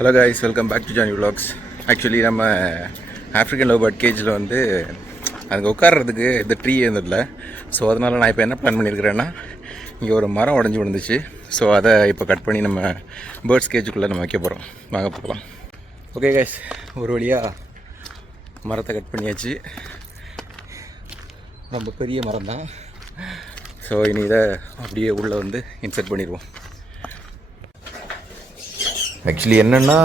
Hello guys, welcome back to Johnny vlogs. Actually நம்ம African love bird கேஜில் வந்து அங்கே உட்கார்றதுக்கு இந்த ட்ரீ இருந்ததில்ல. ஸோ அதனால் நான் இப்போ என்ன பிளான் பண்ணியிருக்கிறேன்னா, இங்கே ஒரு மரம் உடஞ்சி விழுந்துச்சு. ஸோ அதை இப்போ கட் பண்ணி நம்ம பேர்ட்ஸ் கேஜுக்குள்ளே நம்ம வைக்க போகிறோம். வாங்க பார்க்கலாம். ஓகே கைஸ், ஒரு வழியாக மரத்தை கட் பண்ணியாச்சு. ரொம்ப பெரிய மரம் தான். ஸோ இனி இதை அப்படியே உள்ளே வந்து இன்சர்ட் பண்ணிடுவோம். ஆக்சுவலி என்னென்னா,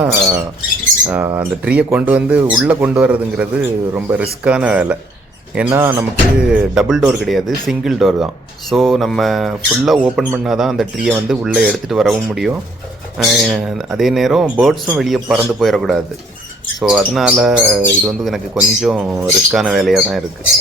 அந்த ட்ரீயை கொண்டு வந்து உள்ளே கொண்டு வர்றதுங்கிறது ரொம்ப ரிஸ்க்கான வேலை. ஏன்னா நமக்கு டபுள் டோர் கிடையாது, சிங்கிள் டோர் தான். ஸோ நம்ம ஃபுல்லாக ஓப்பன் பண்ணால் தான் அந்த ட்ரீயை வந்து உள்ளே எடுத்துகிட்டு வரவும் முடியும். அதே நேரம் பேர்ட்ஸும் வெளியே பறந்து போயிடக்கூடாது. ஸோ அதனால் இது வந்து எனக்கு கொஞ்சம் ரிஸ்க்கான வேலையாக தான் இருக்குது.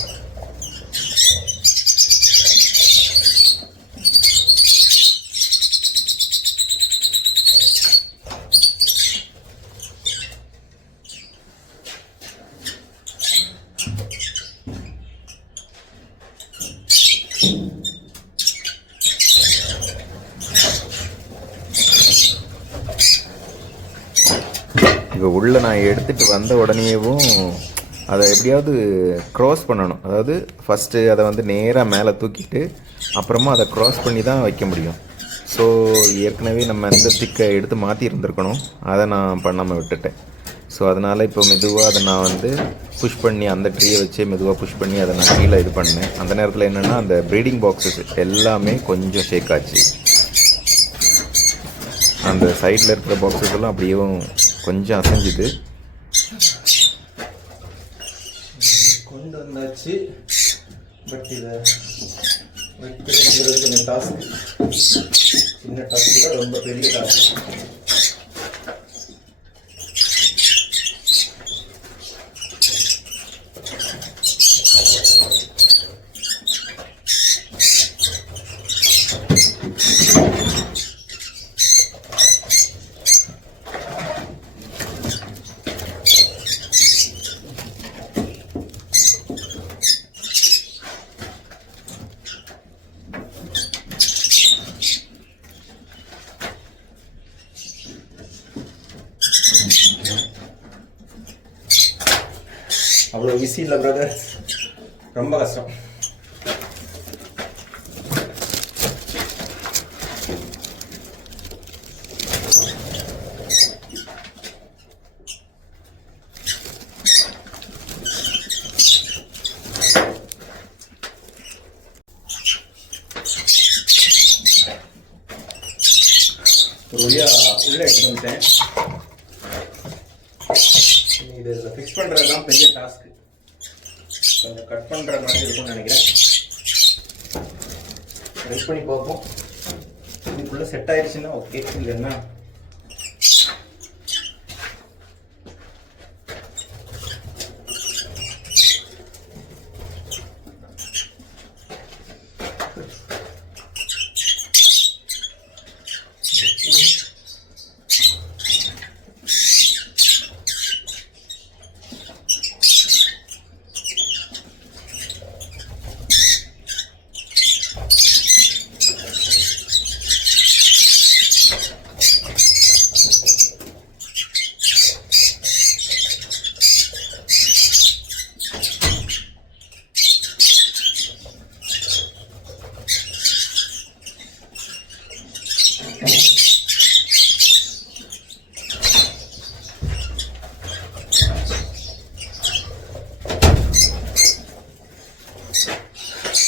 இங்கே உள்ளே நான் எடுத்துகிட்டு வந்த உடனேவும் அதை எப்படியாவது க்ராஸ் பண்ணணும். அதாவது ஃபஸ்ட்டு அதை வந்து நேராக மேலே தூக்கிட்டு அப்புறமா அதை க்ராஸ் பண்ணி தான் வைக்க முடியும். ஸோ ஏற்கனவே நம்ம அந்த ஸ்டிக்கை எடுத்து மாற்றி இருந்திருக்கணும், அதை நான் பண்ணாமல் விட்டுட்டேன். ஸோ அதனால் இப்போ மெதுவாக அதை நான் வந்து புஷ் பண்ணி அந்த ட்ரீயை வச்சு மெதுவாக புஷ் பண்ணி அதை நான் கீழே இது பண்ணேன். அந்த நேரத்தில் என்னென்னா, அந்த ப்ரீடிங் பாக்ஸஸ் எல்லாமே கொஞ்சம் ஷேக் ஆச்சு. அந்த சைடில் இருக்கிற பாக்ஸஸ் எல்லாம் அப்படியே கொஞ்சம் அசைஞ்சுது. கொண்டு வந்தாச்சு. பட் இதை வைக்கிறது கொஞ்சம் டாஸ்க். சின்ன டாஸ்க் கூட ரொம்ப பெரிய டாஸ்க். அவ்வளோ ஈஸி இல்லை பிரதர், ரொம்ப கஷ்டம். ஒரு வழியாக உள்ளே எடுத்துட்டு வந்துட்டேன். இது ஃபிக்ஸ் பண்ணுறது தான் பெரிய டாஸ்க்கு. கொஞ்சம் கட் பண்ணுற மாதிரி இருக்கும்னு நினைக்கிறேன். ட்ரை பண்ணி பார்ப்போம். இதுக்குள்ளே செட் ஆயிடுச்சுன்னா ஓகே, இல்லைன்னா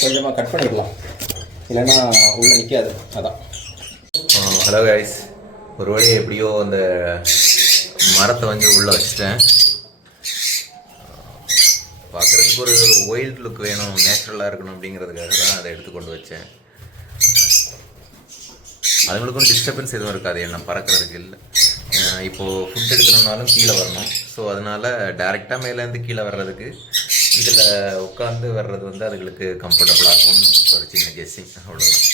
கொஞ்சமாக கட் பண்ணிடலாம், இல்லைன்னா உள்ளே நிற்காது. அதான். ஹலோ கைஸ், ஒரு வழியாக எப்படியோ அந்த மரத்தை வந்து உள்ளே வச்சுட்டேன். பார்க்குறதுக்கு ஒரு ஒயில்ட் லுக் வேணும், நேச்சுரலாக இருக்கணும் அப்படிங்கிறதுக்காக தான் அதை எடுத்து கொண்டு வச்சேன். அதுங்களுக்கும் டிஸ்டர்பன்ஸ் எதுவும் இருக்காது, என்ன பறக்கிறதுக்கு இல்லை. இப்போது ஃபுட் எடுக்கணுன்னாலும் கீழே வரணும். ஸோ அதனால் டேரெக்டாக மேலேருந்து கீழே வர்றதுக்கு இதில் உட்காந்து வர்றது வந்து அதுங்களுக்கு கம்ஃபர்டபுளாக இருக்கும்னு ஒரு சின்ன கெஸ்ஸிங், அவ்வளோதான்.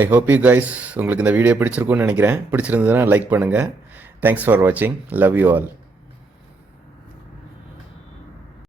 ஐ ஹோப் யூ கைஸ் உங்களுக்கு இந்த வீடியோ பிடிச்சிருக்குன்னு நினைக்கிறேன். பிடிச்சிருந்ததுன்னா லைக் பண்ணுங்கள். தேங்க்ஸ் ஃபார் வாட்சிங். Love you all.